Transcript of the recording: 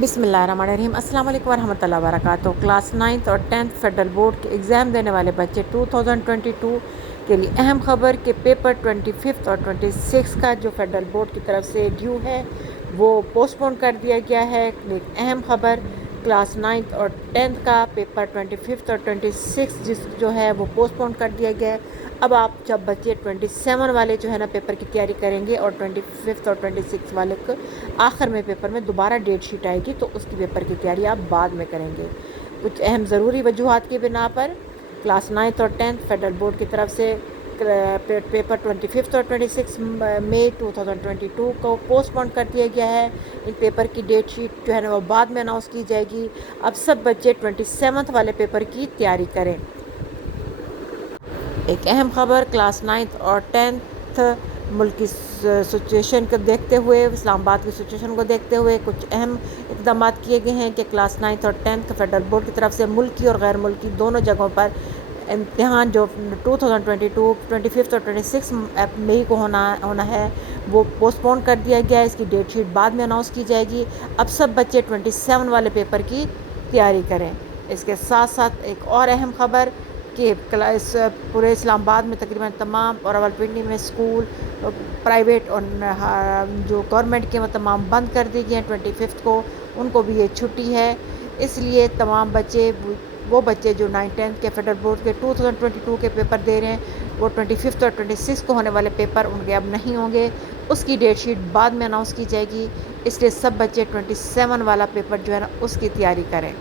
بسم اللہ الرحمن الرحیم۔ السلام علیکم ورحمۃ اللہ وبرکاتہ۔ کلاس 9 اور 10 فیڈرل بورڈ کے ایگزام دینے والے بچے 2022 کے لیے اہم خبر کہ پیپر 25 اور 26 کا جو فیڈرل بورڈ کی طرف سے ڈیو ہے وہ پوسٹ پون کر دیا گیا ہے۔ ایک اہم خبر کلاس 9 اور 10 کا پیپر 25 اور 26 جو ہے وہ پوسٹ پون کر دیا گیا ہے۔ اب آپ جب بچے 27 والے جو ہے نا پیپر کی تیاری کریں گے اور 25 اور 26 والے کو آخر میں پیپر میں دوبارہ ڈیٹ شیٹ آئے گی تو اس کی پیپر کی تیاری آپ بعد میں کریں گے۔ کچھ اہم ضروری وجوہات کی بنا پر کلاس 9 اور 10 فیڈرل بورڈ کی طرف سے پیپر 25 اور 26 مئی 2022 کو پوسٹ پون کر دیا گیا ہے۔ ان پیپر کی ڈیٹ شیٹ جو ہے نا وہ بعد میں اناؤنس کی جائے گی۔ اب سب بچے 27 والے پیپر کی تیاری کریں۔ ایک اہم خبر کلاس 9 اور 10 ملک کی سچویشن کو دیکھتے ہوئے، اسلام آباد کی سچویشن کو دیکھتے ہوئے کچھ اہم اقدامات کیے گئے ہیں کہ کلاس 9 اور 10 فیڈرل بورڈ کی طرف سے ملکی اور غیر ملکی دونوں جگہوں پر امتحان جو 2022 25 اور 26 مئی کو ہونا ہے وہ پوسٹ پون کر دیا گیا ہے۔ اس کی ڈیٹ شیٹ بعد میں اناؤنس کی جائے گی۔ اب سب بچے 27 والے پیپر کی تیاری کریں۔ اس کے ساتھ ساتھ ایک اور اہم خبر کہ پورے اسلام آباد میں تقریباً تمام اور راولپنڈی میں اسکول پرائیویٹ اور جو گورنمنٹ کے وہ تمام بند کر دی گئے ہیں 25 کو، ان کو بھی یہ چھٹی ہے۔ اس لیے تمام بچے وہ بچے جو 9-10 کے فیڈرل بورڈ کے 2022 کے پیپر دے رہے ہیں وہ 25 اور 26 کو ہونے والے پیپر ان کے اب نہیں ہوں گے۔ اس کی ڈیٹ شیٹ بعد میں اناؤنس کی جائے گی۔ اس لیے سب بچے 27 والا پیپر جو ہے نا اس کی تیاری کریں۔